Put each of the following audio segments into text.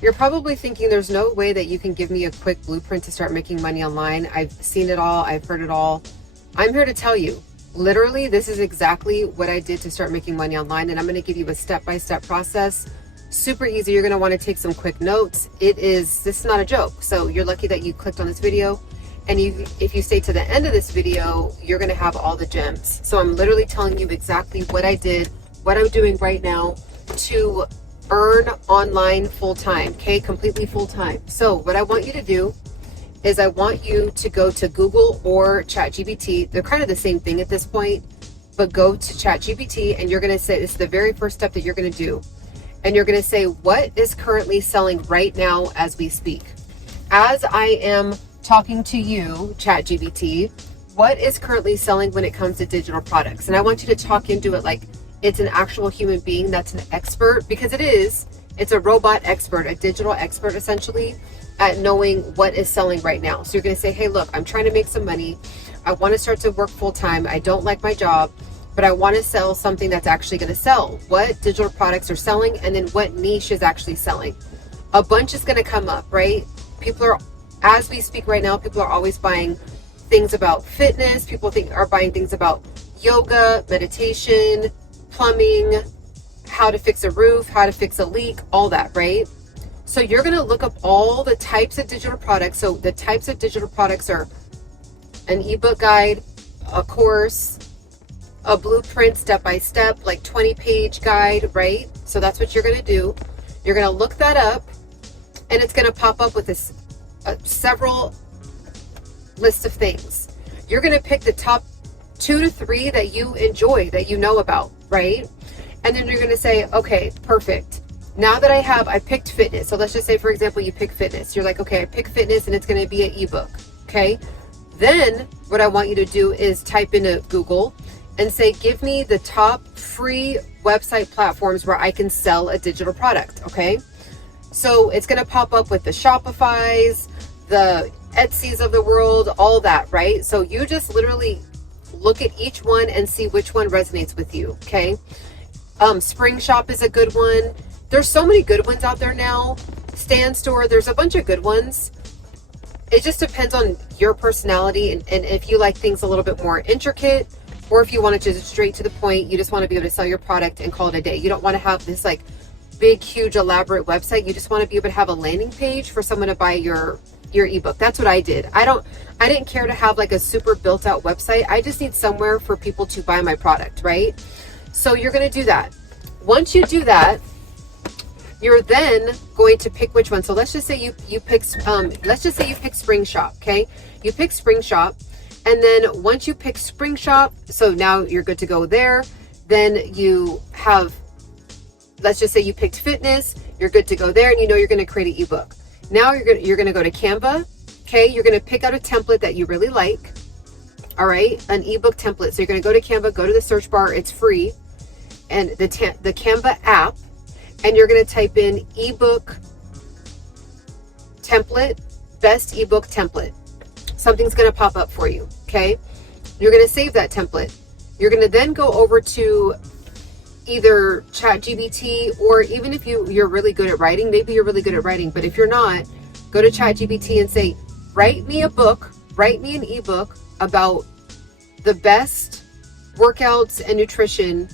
You're probably thinking there's no way that you can give me a quick blueprint to start making money online. I've seen it all. I've heard it all. I'm here to tell you, literally, this is exactly what I did to start making money online. And I'm going to give you a step-by-step process. Super easy. You're going to want to take some quick notes. This is not a joke. So you're lucky that you clicked on this video. And if you stay to the end of this video, you're going to have all the gems. So I'm literally telling you exactly what I did, what I'm doing right now to earn online full-time, okay? Completely full-time. So what I want you to do is I want you to go to Google or ChatGPT. They're kind of the same thing at this point, but go to ChatGPT and you're going to say, this is the very first step that you're going to do. And you're going to say, what is currently selling right now as we speak? As I am talking to you, ChatGPT, what is currently selling when it comes to digital products? And I want you to talk into it like it's an actual human being that's an expert, because it is. It's a robot expert, a digital expert essentially at knowing what is selling right now. So you're going to say, hey, look, I'm trying to make some money. I want to start to work full time. I don't like my job, but I want to sell something that's actually going to sell. What digital products are selling, and then what niche is actually selling. A bunch is going to come up, right? People are, as we speak right now, people are always buying things about fitness. People are buying things about yoga, meditation, plumbing, how to fix a roof, how to fix a leak, all that, right? So you're going to look up all the types of digital products. So the types of digital products are an ebook guide, a course, a blueprint, step-by-step, like 20-page guide, right? So that's what you're going to do. You're going to look that up, and it's going to pop up with this several lists of things. You're going to pick the top 2 to 3 that you enjoy, that you know about, right? And then you're going to say, okay, perfect. Now that I picked fitness. So let's just say, for example, you pick fitness. You're like, okay, I pick fitness and it's going to be an ebook. Okay. Then what I want you to do is type into Google and say, give me the top free website platforms where I can sell a digital product. Okay. So it's going to pop up with the Shopify's, the Etsy's of the world, all that, right? So you just literally look at each one and see which one resonates with you. Okay. Spring Shop is a good one. There's so many good ones out there now. Stand Store, there's a bunch of good ones. It just depends on your personality and if you like things a little bit more intricate, or if you want it to just straight to the point, you just want to be able to sell your product and call it a day. You don't want to have this like big, huge, elaborate website. You just want to be able to have a landing page for someone to buy your ebook. That's what I did. I didn't care to have like a super built out website. I just need somewhere for people to buy my product, right? So you're going to do that. Once you do that, you're then going to pick which one. So let's just say you pick Spring Shop. Okay. You pick Spring Shop. And then once you pick Spring Shop, so now you're good to go there. Then you have, let's just say you picked fitness, you're good to go there, and you know you're going to create an ebook. Now you're going to go to Canva. Okay. You're going to pick out a template that you really like. All right. An ebook template. So you're going to go to Canva, go to the search bar. It's free. And the Canva app. And you're going to type in ebook template, best ebook template. Something's going to pop up for you. Okay. You're going to save that template. You're going to then go over to either ChatGPT, or even if you're really good at writing, maybe you're really good at writing, but if you're not, go to ChatGPT and say, write me an ebook about the best workouts and nutrition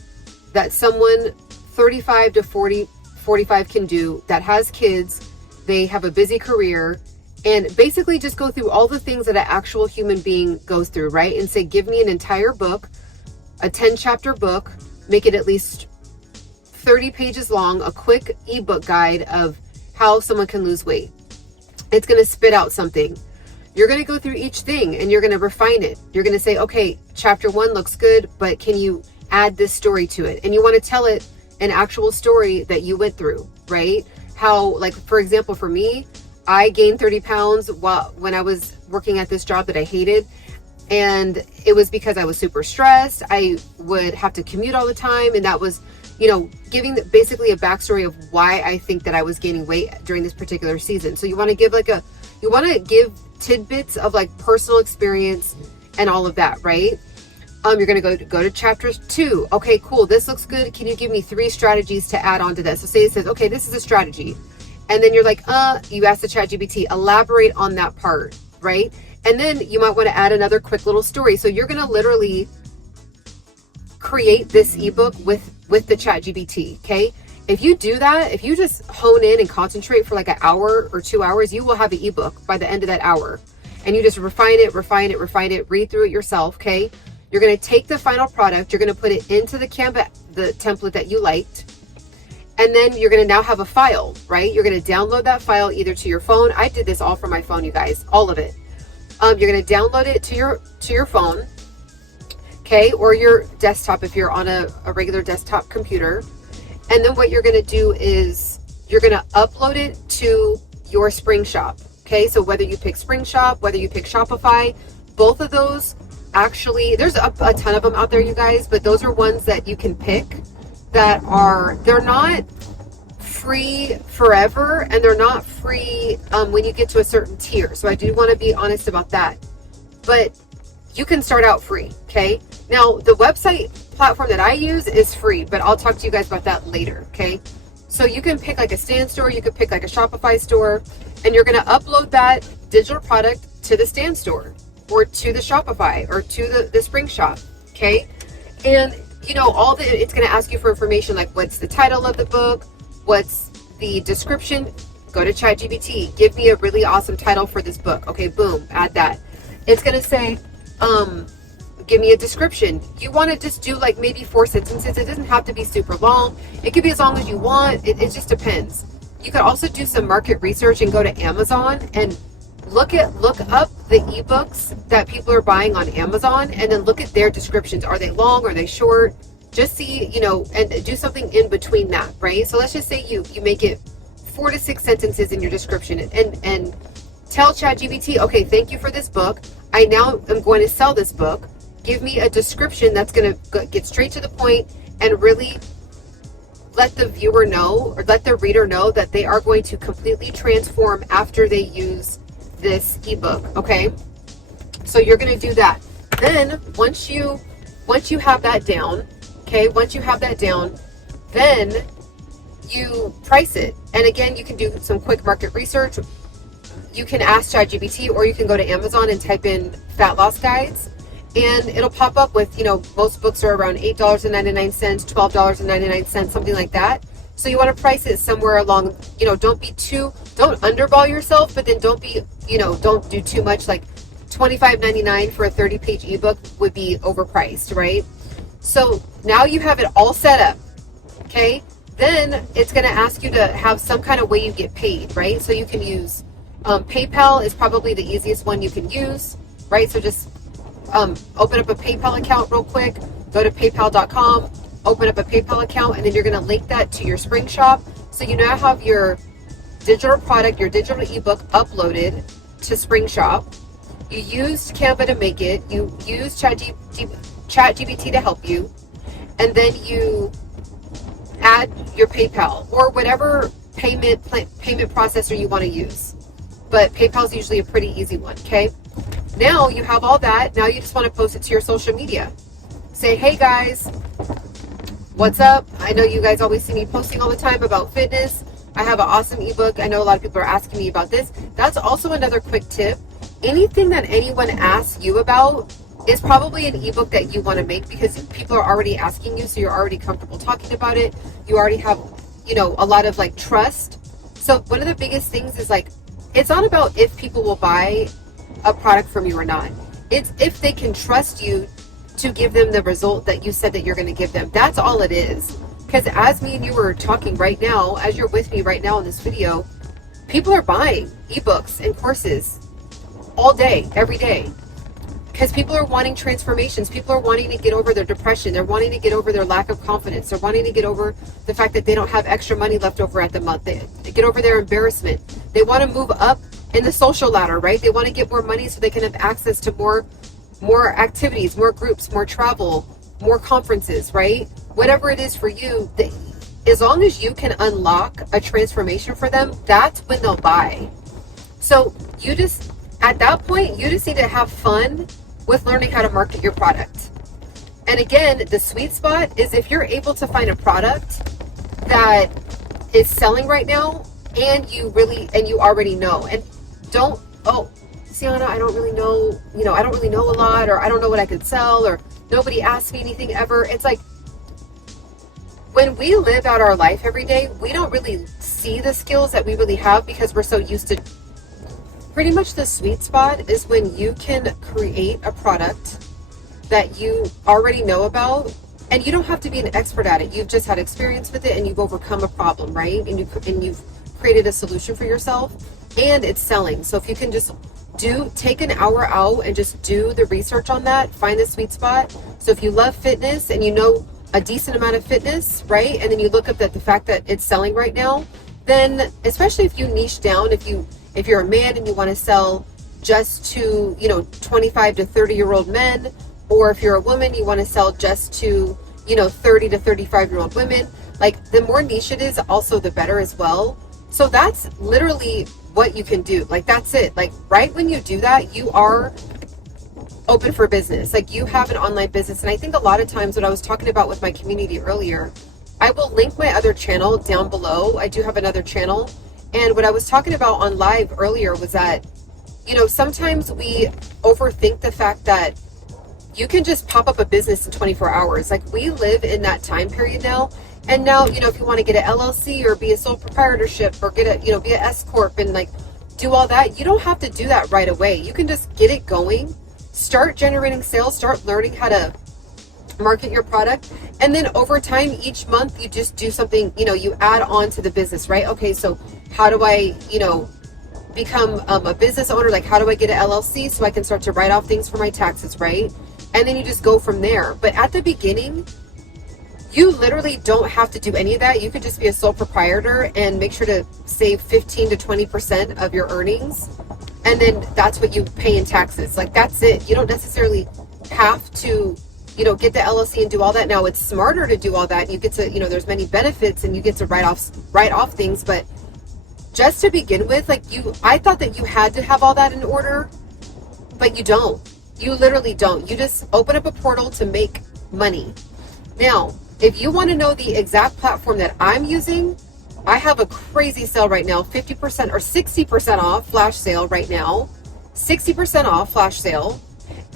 that someone 35 to 45 can do, that has kids, they have a busy career, and basically just go through all the things that an actual human being goes through, right? And say, give me an entire book, a 10-chapter book, make it at least 30 pages long, a quick ebook guide of how someone can lose weight. It's going to spit out something. You're going to go through each thing and you're going to refine it. You're going to say, okay, chapter 1 looks good, but can you add this story to it? And you want to tell it an actual story that you went through, right? How, like, for example, for me, I gained 30 pounds when I was working at this job that I hated. And it was because I was super stressed. I would have to commute all the time. And that was, giving basically a backstory of why I think that I was gaining weight during this particular season. So you want to give tidbits of like personal experience and all of that, right? You're going to go to chapter 2. Okay, cool. This looks good. Can you give me 3 strategies to add on to this? So say it says, okay, this is a strategy. And then you're like, you ask the ChatGPT, elaborate on that part, right? And then you might want to add another quick little story. So you're going to literally create this ebook with the ChatGPT, okay? If you do that, if you just hone in and concentrate for like an hour or 2 hours, you will have an ebook by the end of that hour. And you just refine it, read through it yourself, okay? You're going to take the final product, you're going to put it into the Canva, the template that you liked, and then you're going to now have a file, right? You're going to download that file either to your phone. I did this all from my phone, you guys, all of it. You're going to download it to your phone, okay, or your desktop if you're on a regular desktop computer. And then what you're going to do is you're going to upload it to your Spring Shop, okay? So whether you pick Spring Shop, whether you pick Shopify, both of those actually, there's a ton of them out there, you guys, but those are ones that you can pick that they're not free forever, and they're not free when you get to a certain tier. So I do want to be honest about that. But you can start out free, okay? Now, the website platform that I use is free, but I'll talk to you guys about that later, okay? So you can pick like a stand store, you could pick like a Shopify store, and you're going to upload that digital product to the stand store or to the Shopify or to the Spring Shop, okay? And you know, it's going to ask you for information like what's the title of the book, what's the description. Go to ChatGPT, give me a really awesome title for this book. Okay, boom, add that. It's going to say, give me a description. You want to just do like maybe 4 sentences. It doesn't have to be super long. It could be as long as you want. It just depends. You could also do some market research and go to Amazon and look up the ebooks that people are buying on Amazon, and then look at their descriptions. Are they long? Are they short? Just see, you know, and do something in between that, right? So let's just say you make it 4 to 6 sentences in your description, and tell ChatGPT, okay, thank you for this book. I now am going to sell this book. Give me a description that's going to get straight to the point and really let the viewer know, or let the reader know, that they are going to completely transform after they use this ebook, okay? So you're going to do that. Then once you have that down, okay, then you price it. And again, you can do some quick market research. You can ask ChatGPT, or you can go to Amazon and type in fat loss guides, and it'll pop up with, you know, most books are around $8.99, $12.99, something like that. So you want to price it somewhere along, you know, don't underball yourself, but then don't do too much. Like $25.99 for a 30-page ebook would be overpriced, right? So now you have it all set up, okay? Then it's going to ask you to have some kind of way you get paid, right? So you can use PayPal is probably the easiest one you can use, right? So just open up a PayPal account real quick, go to paypal.com, open up a PayPal account, and then you're going to link that to your Spring Shop. So you now have your digital product, your digital ebook uploaded to Spring Shop. You used Canva to make it. You used ChatGPT to help you. And then you add your PayPal or whatever payment processor you want to use. But PayPal is usually a pretty easy one, okay? Now you have all that. Now you just want to post it to your social media. Say, hey guys, what's up? I know you guys always see me posting all the time about fitness. I have an awesome ebook. I know a lot of people are asking me about this. That's also another quick tip. Anything that anyone asks you about is probably an ebook that you want to make, because people are already asking you, so you're already comfortable talking about it. You already have, you know, a lot of like trust. So one of the biggest things is like, it's not about if people will buy a product from you or not. It's if they can trust you to give them the result that you said that you're going to give them. That's all it is. Because as me and you were talking right now, as you're with me right now in this video, people are buying ebooks and courses all day, every day. Because people are wanting transformations. People are wanting to get over their depression. They're wanting to get over their lack of confidence. They're wanting to get over the fact that they don't have extra money left over at the month. They get over their embarrassment. They want to move up in the social ladder, right? They want to get more money so they can have access to more activities, more groups, more travel, more conferences, right? Whatever it is for you, as long as you can unlock a transformation for them, that's when they'll buy. So at that point, you just need to have fun with learning how to market your product. And again, the sweet spot is if you're able to find a product that is selling right now, and you already know. And don't, oh, Ciana, I don't really know, I don't really know a lot, or I don't know what I could sell, or nobody asked me anything ever. It's like, when we live out our life every day, we don't really see the skills that we really have because we're so used to. Pretty much the sweet spot is when you can create a product that you already know about, and you don't have to be an expert at it. You've just had experience with it, and you've overcome a problem, right? And you've created a solution for yourself, and it's selling. So if you can just take an hour out and just do the research on that, find the sweet spot. So if you love fitness and you know a decent amount of fitness, right? And then you look up the fact that it's selling right now, then especially if you niche down, if you're a man and you want to sell just to, 25 to 30-year-old men, or if you're a woman, you want to sell just to, 30 to 35-year-old women, like the more niche it is, also the better as well. So that's literally what you can do. Like, that's it. Like, right when you do that, you are open for business. Like, you have an online business. And I think a lot of times what I was talking about with my community earlier, I will link my other channel down below. I do have another channel. And what I was talking about on live earlier was that, sometimes we overthink the fact that you can just pop up a business in 24 hours. Like, we live in that time period now. And now, if you want to get an LLC or be a sole proprietorship or get a, be an S Corp and like do all that, you don't have to do that right away. You can just get it going, start generating sales, start learning how to market your product. And then over time, each month, you just do something, you add on to the business, right? Okay, so how do I, become a business owner? Like, how do I get an LLC so I can start to write off things for my taxes, right? And then you just go from there. But at the beginning, you literally don't have to do any of that. You could just be a sole proprietor and make sure to save 15 to 20% of your earnings. And then that's what you pay in taxes. Like, that's it. You don't necessarily have to, get the LLC and do all that. Now, it's smarter to do all that. You get to, there's many benefits and you get to write off things. But just to begin with, like, I thought that you had to have all that in order, but you don't. You literally don't. You just open up a portal to make money. Now, if you want to know the exact platform that I'm using, I have a crazy sale right now, 50% or 60% off flash sale right now, 60% off flash sale.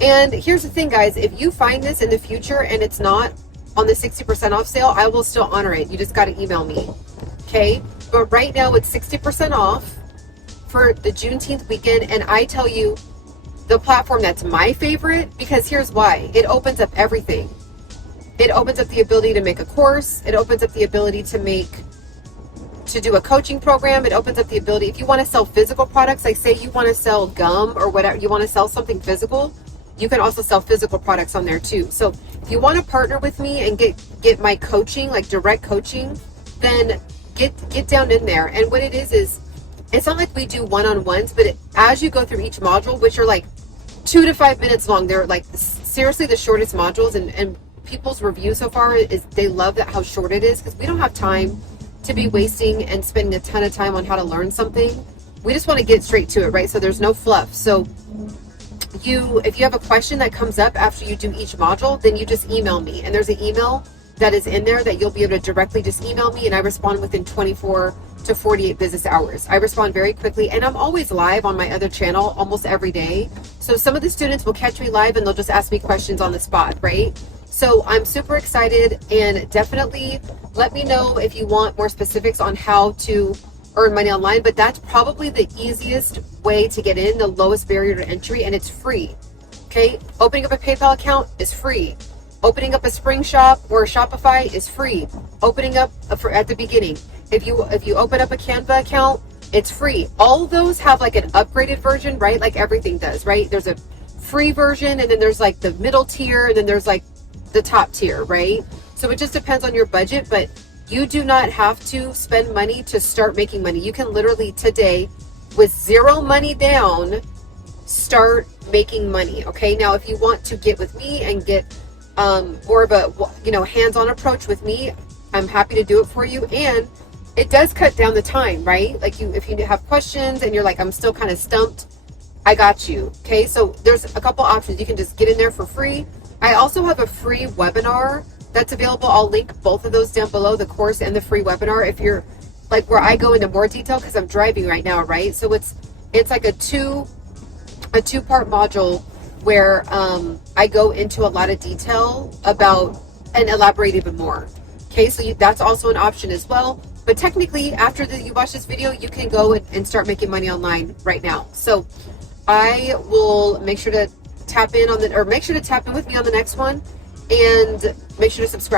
And here's the thing, guys, if you find this in the future and it's not on the 60% off sale, I will still honor it. You just got to email me. Okay. But right now it's 60% off for the Juneteenth weekend. And I tell you the platform that's my favorite, because here's why. It opens up everything. It opens up the ability to make a course. It opens up the ability to do a coaching program. It opens up the ability, if you want to sell physical products, like say you want to sell gum or whatever, you want to sell something physical, you can also sell physical products on there too. So if you want to partner with me and get my coaching, like direct coaching, then get down in there. And what it is it's not like we do one-on-ones, but as you go through each module, which are like 2 to 5 minutes long, they're like seriously the shortest modules, and people's review so far is they love that how short it is, because we don't have time to be wasting and spending a ton of time on how to learn something. We just want to get straight to it, right? So there's no fluff. So if you have a question that comes up after you do each module, then you just email me, and there's an email that is in there that you'll be able to directly just email me, and I respond within 24 to 48 business hours. I respond very quickly, and I'm always live on my other channel almost every day. So some of the students will catch me live and they'll just ask me questions on the spot, right? So I'm super excited, and definitely let me know if you want more specifics on how to earn money online. But that's probably the easiest way to get in, the lowest barrier to entry, and it's free. Okay, opening up a PayPal account is free. Opening up a Spring Shop or a Shopify is free. Opening up at the beginning, if you open up a Canva account, it's free. All of those have like an upgraded version, right? Like everything does, right? There's a free version, and then there's like the middle tier, and then there's like the top tier, right? So it just depends on your budget, but you do not have to spend money to start making money. You can literally today, with zero money down, start making money. Okay, now if you want to get with me and get more of a hands-on approach with me, I'm happy to do it for you. And it does cut down the time, right? Like if you have questions and you're like, I'm still kind of stumped, I got you. Okay, so there's a couple options. You can just get in there for free. I also have a free webinar that's available. I'll link both of those down below, the course and the free webinar. If you're like where I go into more detail because I'm driving right now, right? So it's like a two-part module where I go into a lot of detail about and elaborate even more. Okay, so that's also an option as well. But technically, after you watch this video, you can go and start making money online right now. So I will make sure to tap in with me on the next one, and make sure to subscribe.